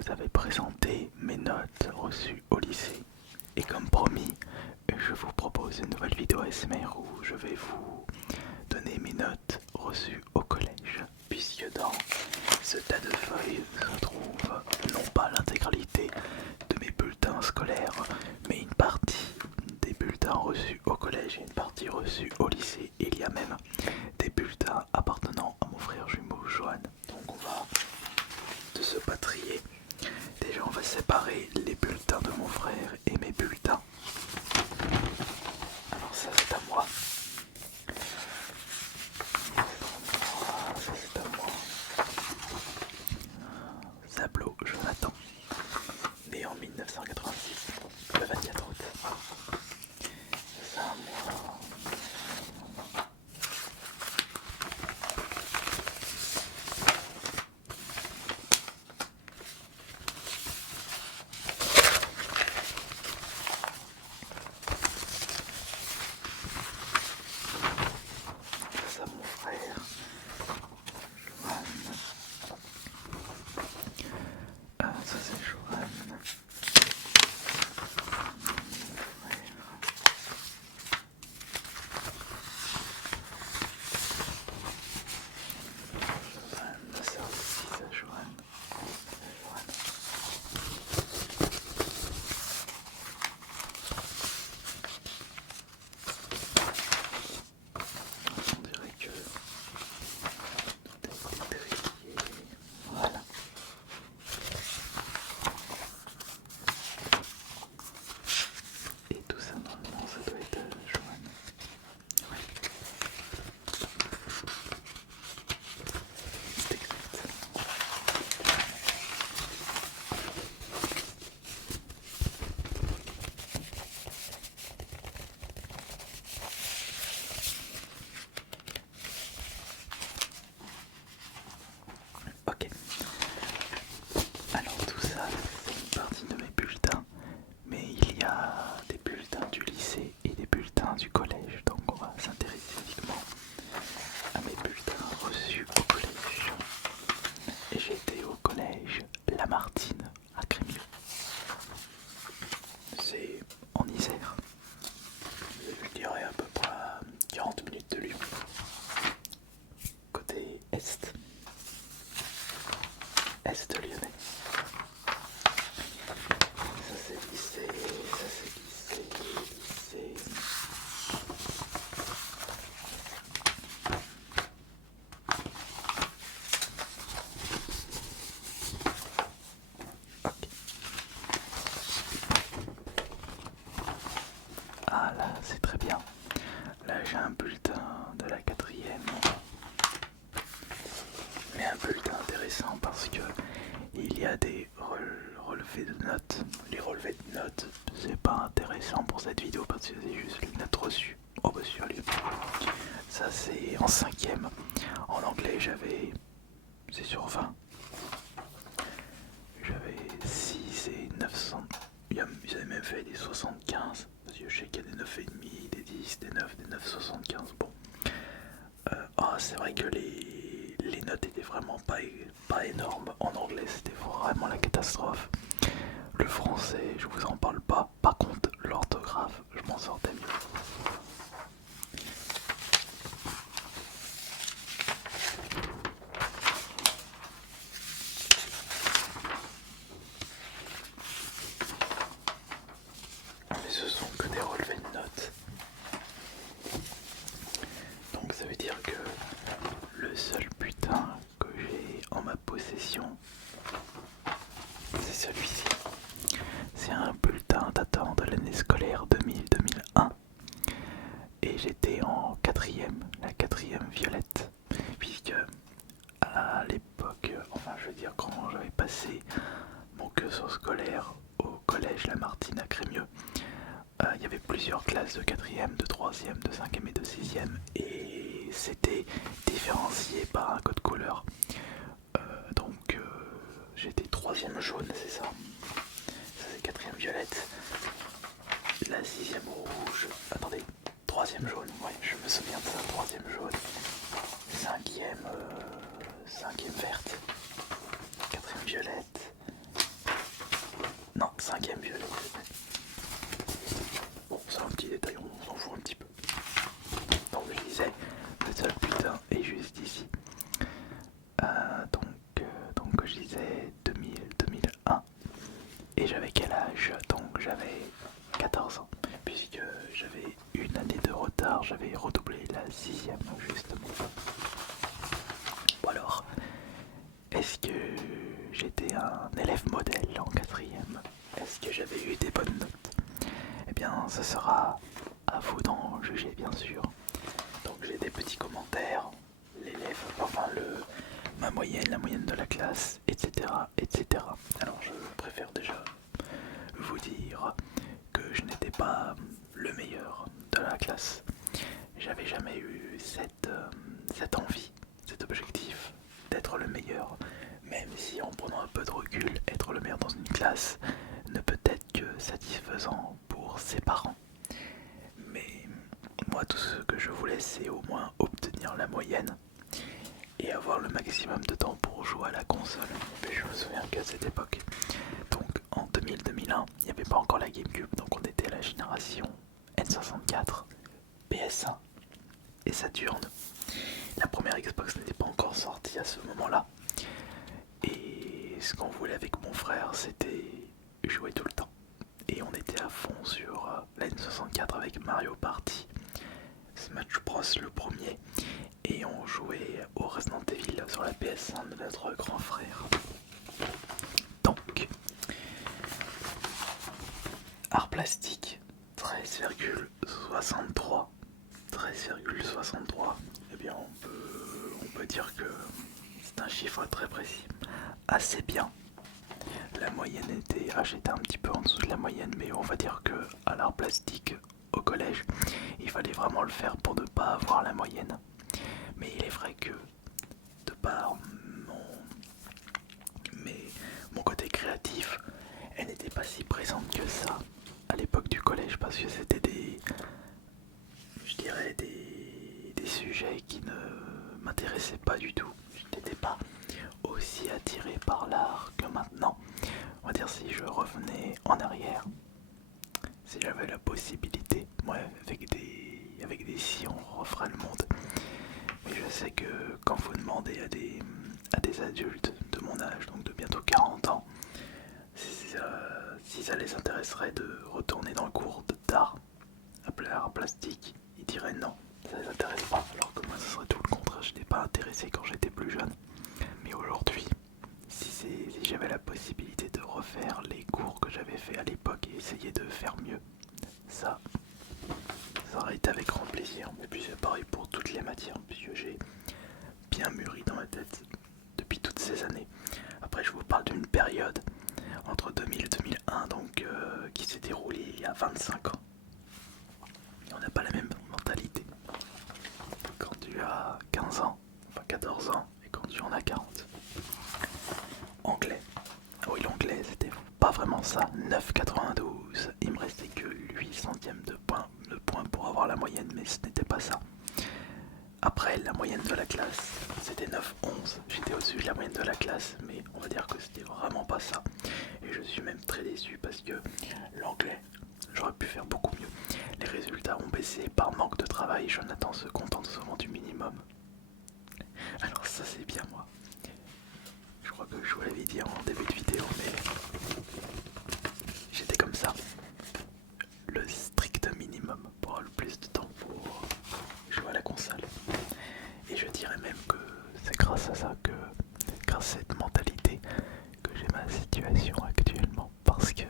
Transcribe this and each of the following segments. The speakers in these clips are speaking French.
vous avais présenté mes notes reçues au lycée. Et comme promis, je vous propose une nouvelle vidéo ASMR où je vais vous donner mes notes reçues au collège. Puisque dans ce tas de feuilles se trouve non pas l'intégralité de mes bulletins scolaires, mais une partie des bulletins reçus au collège et une partie reçue au lycée. Il y a même des bulletins appartenant à mon frère jumeau Johan. Donc on va de se patrier. Déjà on va séparer les bulletins de mon frère et mes bulletins. Alors ça c'est à moi. Ça c'est à moi. Zablo Jonathan, né en 1986, le 24 août. Ça à moi. Ça mon frère. Ça c'est Johan. Ça aussi c'est Johan. On dirait que tout est trié. Voilà. Et tout ça normalement ça doit être Johan. Ouais. C'est exact. Ok. Alors tout ça c'est une partie de mes bulletins. Mais il y a des bulletins du lycée et des bulletins du collège, donc on va s'intéresser uniquement à mes bulletins reçus au collège. Et j'étais au collège Lamartine à Crémieux. C'est en Isère. Je dirais à peu près 40 minutes de Lyon. Côté est. Est lyonnais. Ça c'est lycée, ça c'est lycée. Ok. Ah là c'est très bien. Là j'ai un bulletin de la 4e. Mais un bulletin intéressant parce que il y a des relevés de notes. Les relevés de notes, c'est pas intéressant pour cette vidéo parce que c'est juste les notes reçues. Oh bah sur les... Ça c'est en 5e. En anglais j'avais... C'est sur 20. J'avais 6 et 900. Ils avaient même fait des 75. Parce que je sais qu'il y a des 9,5, des 10, des 9, des 9,75. Bon. C'est vrai que les notes étaient vraiment pas énormes. En anglais c'était vraiment la catastrophe. Le français je vous en parle pas. Par contre l'orthographe je m'en sortais mieux. Mais ce sont que des relevés de notes. Donc ça veut dire que le seul bulletin que j'ai en ma possession, c'est celui-ci. C'est un bulletin datant de l'année scolaire 2000-2001. Et j'étais en 4e, la 4e violette. Puisque à l'époque, enfin je veux dire quand j'avais passé mon cursus scolaire au collège Lamartine à Crémieux, il y avait plusieurs classes de 4e, de 3e, de 5e et de 6e. Et c'était différencié par un code couleur. Donc j'étais 3e jaune, c'est ça. Ça c'est 4e violette. La 6e rouge. Attendez, 3e jaune, ouais, je me souviens de ça, 3e jaune. 5e verte. 4e violette. 5ème violet. Bon, c'est un petit détail, on s'en fout un petit peu. Donc je disais, le seul putain est juste ici. Donc je disais 2001. Et j'avais quel âge? Donc j'avais 14 ans. Puisque j'avais une année de retard, j'avais redoublé la 6ème justement. Ou alors, est-ce que j'étais un élève modèle en 4ème? Est-ce que j'avais eu des bonnes notes? Eh bien, ce sera à vous d'en juger, bien sûr. Donc, j'ai des petits commentaires, l'élève, enfin ma moyenne, la moyenne de la classe, etc., etc. Alors, je préfère déjà vous dire que je n'étais pas le meilleur de la classe. J'avais jamais eu cette envie, cet objectif d'être le meilleur, même si en prenant un peu de recul, être le meilleur dans une classe ne peut être que satisfaisant pour ses parents. Mais moi, tout ce que je voulais, c'est au moins obtenir la moyenne et avoir le maximum de temps pour jouer à la console. Et je me souviens qu'à cette époque, donc en 2000-2001, il n'y avait pas encore la GameCube, donc on était à la génération N64, PS1 et Saturn. La première Xbox n'était pas encore sortie à ce moment-là. Et ce qu'on voulait avec mon frère, c'était jouer tout le temps. Et on était à fond sur la N64 avec Mario Party, Smash Bros le premier. Et on jouait au Resident Evil sur la PS1 de notre grand frère. Donc, art plastique, 13,63. 13,63. Eh bien, on peut dire que c'est un chiffre très précis. Assez bien. La moyenne était... Ah, j'étais un petit peu en dessous de la moyenne, mais on va dire que à l'art plastique au collège, il fallait vraiment le faire pour ne pas avoir la moyenne. Mais il est vrai que de par mon côté créatif, elle n'était pas si présente que ça à l'époque du collège, parce que c'était je dirais des sujets qui ne m'intéressaient pas du tout. Je n'étais pas aussi attiré par l'art que maintenant. On va dire, si je revenais en arrière, si j'avais la possibilité, ouais, avec des si on referait le monde. Mais je sais que quand vous demandez à des adultes de mon âge, donc de bientôt 40 ans, si ça les intéresserait de retourner dans le cours d'art, art plastique, ils diraient non, ça les intéresse pas. Alors que moi, ce serait tout le contraire, je n'étais pas intéressé quand j'étais plus jeune. Mais aujourd'hui, si j'avais la possibilité de refaire les cours que j'avais fait à l'époque et essayer de faire mieux, ça aurait été avec grand plaisir. Et puis c'est pareil pour toutes les matières, puisque j'ai bien mûri dans ma tête depuis toutes ces années. Après, je vous parle d'une période entre 2000 et 2001, donc qui s'est déroulée il y a 25 ans. Et on n'a pas la même mentalité. Quand tu as 15 ans, enfin 14 ans, et quand tu en as 40. Anglais. Oui, l'anglais, c'était pas vraiment ça. 9,92. Il me restait que 8 centièmes de points pour avoir la moyenne, mais ce n'était pas ça. Après, la moyenne de la classe, c'était 9,11. J'étais au-dessus de la moyenne de la classe, mais on va dire que c'était vraiment pas ça. Et je suis même très déçu parce que l'anglais, j'aurais pu faire beaucoup mieux. Les résultats ont baissé par manque de travail. Jonathan se contente souvent du minimum. Alors ça, c'est bien moi. Je crois que je vous l'avais dit en début de vidéo, mais j'étais comme ça. Le strict minimum pour avoir le plus de temps pour jouer à la console. Et je dirais même que c'est grâce à ça, grâce à cette mentalité, que j'ai ma situation actuellement. Parce que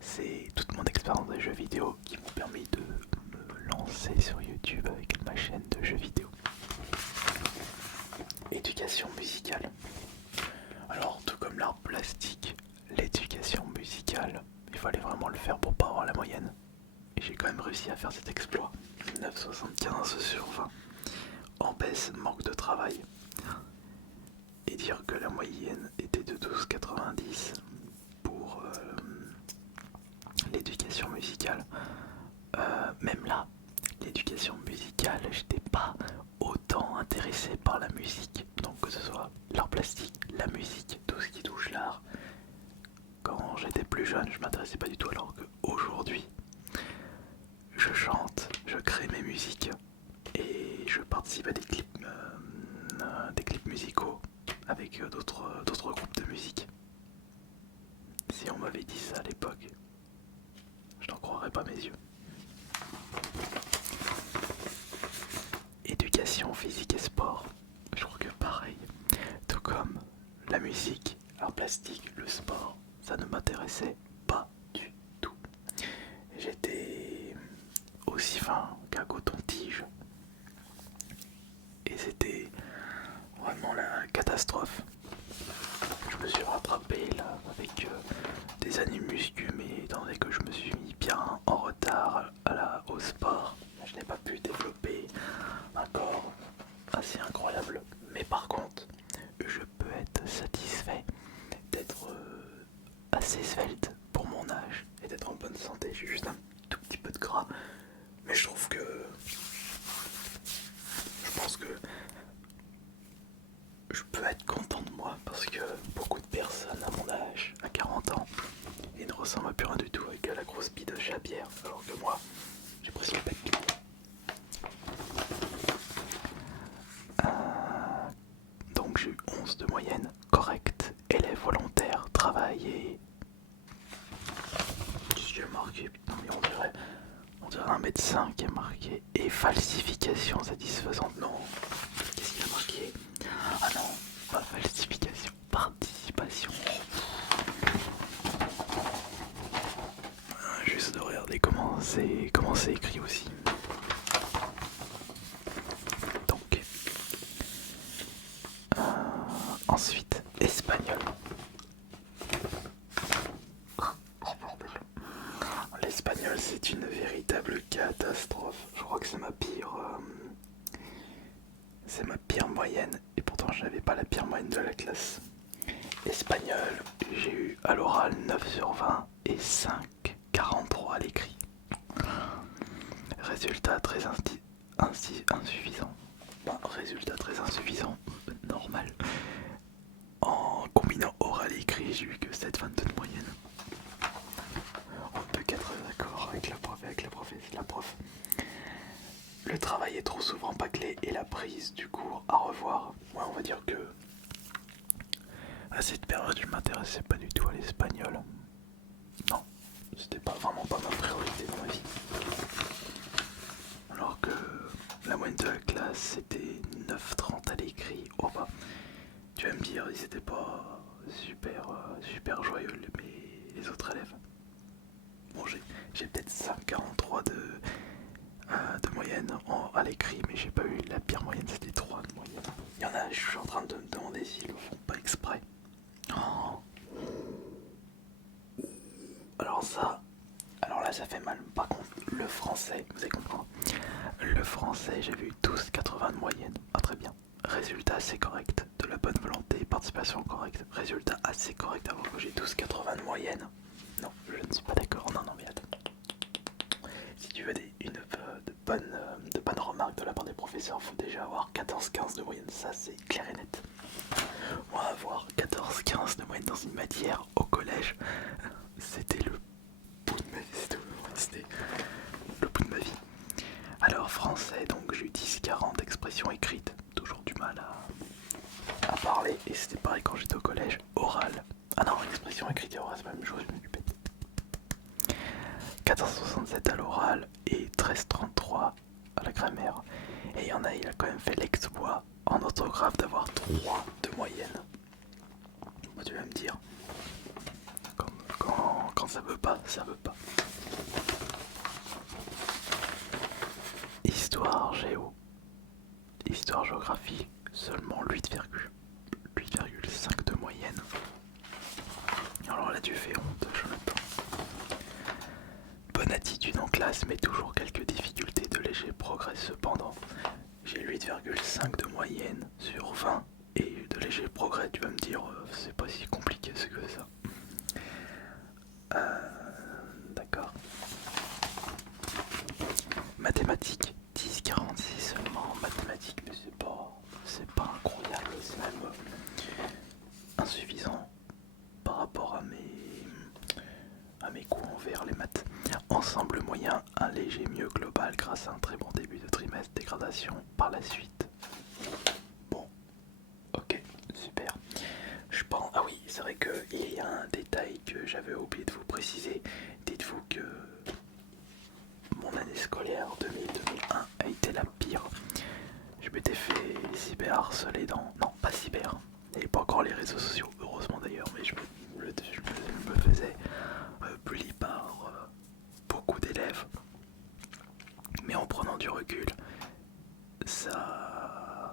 c'est toute mon expérience des jeux vidéo qui m'a permis de me lancer sur YouTube avec ma chaîne de jeux vidéo. Éducation musicale. Alors, tout comme l'art plastique, l'éducation musicale, il fallait vraiment le faire pour pas avoir la moyenne. Et j'ai quand même réussi à faire cet exploit. 9,75 sur 20. En baisse, manque de travail. Et dire que la moyenne était de 12,90 pour l'éducation musicale. Même là, l'éducation musicale, j'étais pas autant intéressé par la musique. Donc que ce soit l'art plastique, la musique, tout ce qui touche l'art. Quand quand j'étais plus jeune, je m'intéressais pas du tout, alors qu'aujourd'hui, je chante, je crée mes musiques et je participe à des clips musicaux avec d'autres groupes de musique. Si on m'avait dit ça à l'époque, je n'en croirais pas mes yeux. Éducation physique et sport, je trouve que pareil, tout comme la musique, l'art plastique, le sport, ça ne m'intéressait pas du tout. J'étais aussi fin qu'un coton-tige et c'était vraiment la catastrophe. Je me suis rattrapé là avec des années muscu, mais étant donné que je me suis mis bien en retard au sport, je n'ai pas pu développer un corps assez incroyable. Mais par contre, je peux être satisfait d'être assez svelte pour mon âge et d'être en bonne santé. J'ai juste un tout petit peu de gras, mais je trouve que je pense que je peux être content de moi parce que beaucoup de personnes à mon âge, à 40 ans, ils ne ressemblent à plus rien du tout avec la grosse bidoche à bière, alors que moi, j'ai presque pas de bide. Donc j'ai eu 11 de moyenne, correct, élève volontaire, travail et... Qu'est-ce qu'il y a marqué? Putain mais on dirait un médecin qui a marqué et falsification satisfaisante. Non, qu'est-ce qu'il y a marqué? Ah non, pas falsification, participation. Juste de regarder comment c'est écrit aussi. Donc, ensuite, espagnol. L'espagnol, c'est une véritable catastrophe. Je crois que c'est ma pire moyenne, et pourtant je n'avais pas la pire moyenne de la classe. Espagnol, j'ai eu à l'oral 9 sur 20 et 5,43 à l'écrit. Résultat très insuffisant. Résultat très insuffisant, normal. En combinant oral et écrit, j'ai eu que 7,22 de moyenne. On peut qu'être d'accord avec la prof. Le travail est trop souvent bâclé et la prise du cours à revoir. Moi, on va dire que à cette période, je m'intéressais pas du tout à l'espagnol. Non, c'était vraiment pas ma priorité dans ma vie. Alors que la moyenne de la classe, c'était 9,30 à l'écrit. Oh bah, tu vas me dire, ils étaient pas super joyeux, mais les autres élèves. Bon, j'ai peut-être 5,43 de moyenne à l'écrit, mais j'ai pas eu la pire moyenne, c'était 3 de moyenne. Il y en a, je suis en train de me demander s'ils le font pas exprès. Oh. Alors là ça fait mal. Par contre, le français, vous allez comprendre. Le français, j'avais eu 12,80 de moyenne. Ah très bien. Résultat assez correct. De la bonne volonté, participation correcte. Résultat assez correct alors que j'ai 12,80 de moyenne. Non, je ne suis pas d'accord. Non, mais attends. Si tu veux de bonnes remarques de la part des professeurs, faut déjà avoir 14-15 de moyenne. Ça, c'est clair et net. Moi, avoir 14-15 de moyenne dans une matière au collège, c'était le bout de ma vie. C'était le bout de ma vie. Alors, français, donc j'ai eu 10-40 expressions écrites. Toujours du mal à parler. Et c'était pareil quand j'étais au collège. Oral. Ah non, expression écrite et oral, c'est pas la même chose, je me suis pété. 14,67 à l'oral et 13,33 à la grammaire. Et il y en a, il a quand même fait l'exploit en orthographe d'avoir 3 de moyenne. Moi, tu vas me dire, quand ça veut pas, ça veut pas. Histoire géo. Histoire géographie, seulement 8,5 de moyenne. Alors là, tu fais honte, Jonathan. Bonne attitude en classe, mais toujours quelques difficultés, de léger progrès cependant. J'ai 8,5 de moyenne sur 20 et de léger progrès, tu vas me dire, c'est pas si compliqué que ça. D'accord. Mathématiques, 10,46 seulement en mathématiques, mais c'est pas incroyable, c'est même insuffisant par rapport à ensemble moyen, un léger mieux global grâce à un très bon début de trimestre, dégradation par la suite. Bon, ok, super. Je pense... Ah oui, c'est vrai qu'il y a un détail que j'avais oublié de vous préciser. Dites-vous que mon année scolaire 2000-2001 a été la pire. Je m'étais fait cyberharceler dans... Non, pas cyber. Il n'y avait pas encore les réseaux sociaux, heureusement d'ailleurs, mais je me faisais bully par beaucoup d'élèves. Mais en prenant du recul, ça...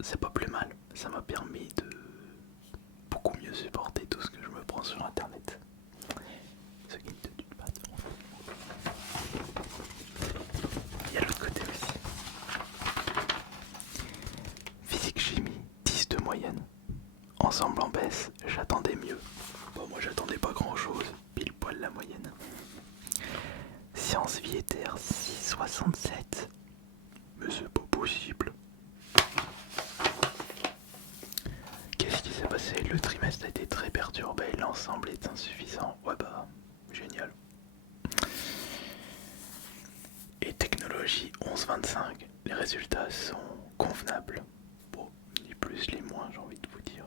c'est pas plus mal. Ça m'a permis de beaucoup mieux supporter tout ce que je me prends sur internet. Ce qui ne te tue pas. Il y a l'autre côté aussi. Physique chimie, 10 de moyenne. Ensemble en baisse, j'attendais mieux. Bon, moi j'attendais pas grand chose, pile poil la moyenne. Sciences vie et terre, 6,67. Mais c'est pas possible. Qu'est-ce qui s'est passé? Le trimestre a été très perturbé, l'ensemble est insuffisant. Ouais bah, génial. Et technologie, 11,25. Les résultats sont convenables. Bon, ni plus ni moins, j'ai envie de vous dire.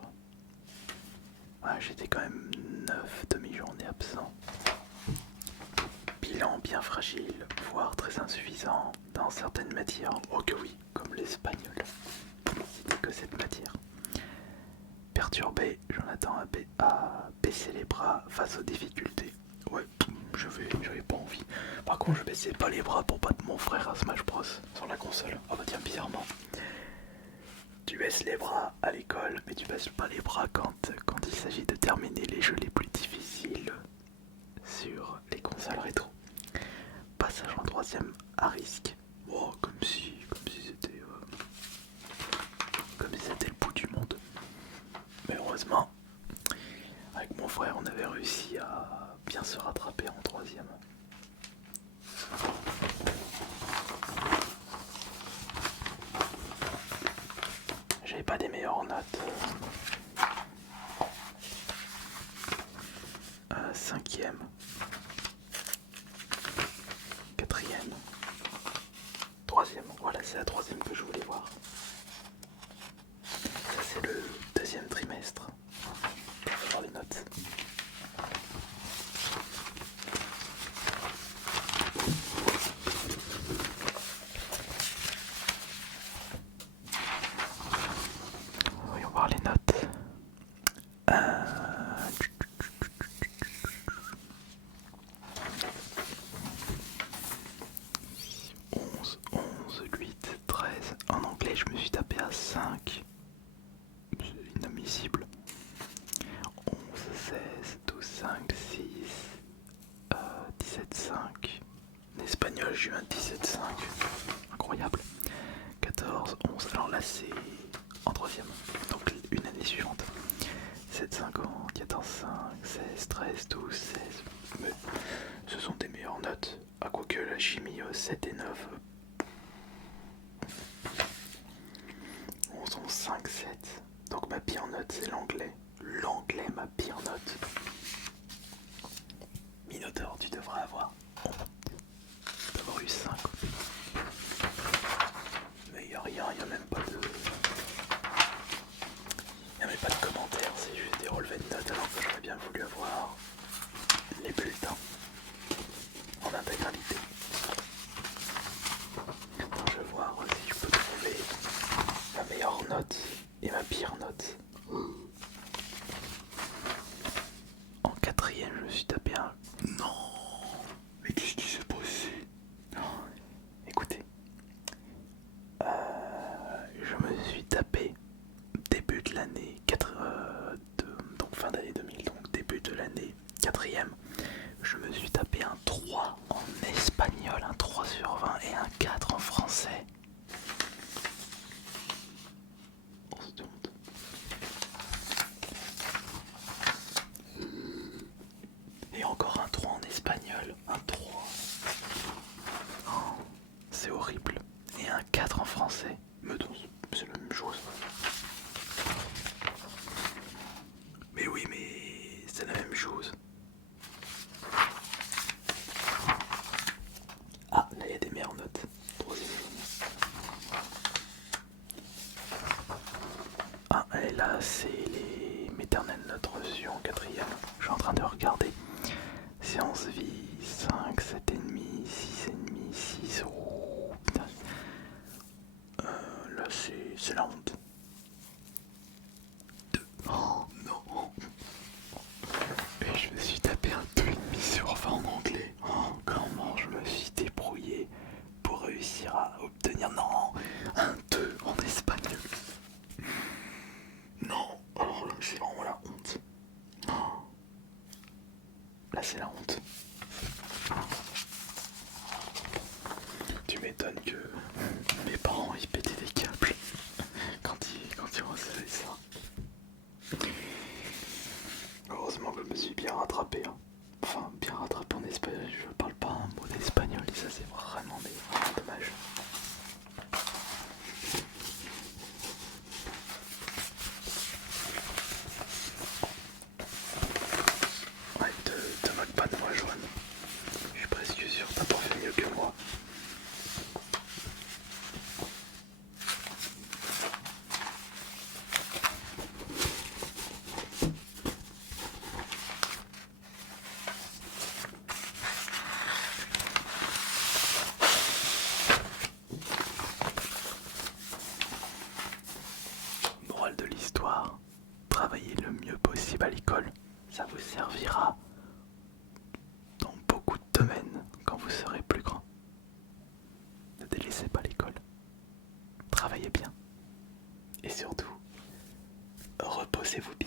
Ouais, j'étais quand même 9 demi-journées absent. Bilan bien fragile, voire très insuffisant dans certaines matières. Oh que oui, comme l'espagnol. C'était que cette matière. Perturbé, Jonathan a baissé les bras face aux difficultés. Ouais, j'avais pas envie. Par contre, je baissais pas les bras pour battre mon frère à Smash Bros sur la console. Ah bah tiens, bizarrement. Tu baisses les bras à l'école, mais tu baisses pas les bras quand il s'agit de terminer les jeux les plus difficiles sur les consoles rétro. Passage en troisième à risque. Oh, comme si c'était le bout du monde. Mais heureusement, avec mon frère, on avait réussi à bien se rattraper en troisième. J'avais pas des meilleures notes. Cinquième, quatrième, troisième. Voilà, c'est la troisième que je voulais voir. Ça, c'est le deuxième trimestre. On va voir les notes. Voyons voir les notes. 11, 8, 13. En anglais, je me suis tapé à 5. C'est inadmissible. 11, 16, 12, 5, 6, 17, 5. En espagnol, j'ai eu un 17, 5. Incroyable. 14, 11. Alors là, c'est en troisième. Donc une année suivante. 7, 50, 14, 5, 16, 13, 12, 16. Mais ce sont des meilleures notes. À quoi que la chimie, 7 et 9. 11, 11, 5, 7. Donc ma pire note, c'est l'anglais. L'anglais, ma pire note. Minotaur, tu devrais avoir honte d'avoir eu 5. Mais il n'y a rien, il n'y a même pas de... Il n'y a même pas de commentaires, c'est juste des relevés de notes alors que j'aurais bien voulu avoir les bulletins en intégralité. Donc je vais voir si je peux trouver ma meilleure note et ma pire note. En quatrième, je me suis tapé un... Non. Mais qu'est-ce qui s'est passé? Écoutez, je me suis tapé début de l'année donc fin d'année 2000, donc début de l'année quatrième, je me suis tapé un 3 en espagnol, un 3 sur 20 et un 4 en français. On se demande. Et encore un 3 en espagnol, un 3. Oh, c'est horrible. Et un 4 en français. Mais donc, c'est la même chose. Mais oui, mais c'est la même chose. C'est la honte. Oh non. Et je me suis tapé un 2,5 sur 20 en anglais. Oh, comment je me suis débrouillé pour réussir à obtenir, non, un 2 en espagnol. Non, alors là c'est vraiment la honte. Oh. Là c'est la honte. Tu m'étonnes que mes parents ils pétaient des câbles quand ils recevaient ça. Heureusement que je me suis bien rattrapé. Hein. Enfin, bien rattrapé en espagnol. Je parle pas un mot d'espagnol et ça c'est vraiment, vraiment dommage. Ouais, te moque pas de moi, Joanne. Je suis presque sûr que t'as pas fait mieux que moi. Morale de l'histoire, travaillez le mieux possible à l'école. Ça vous servira dans beaucoup de domaines quand vous serez plus grand. Ne délaissez pas l'école. Travaillez bien. Et surtout, reposez-vous bien.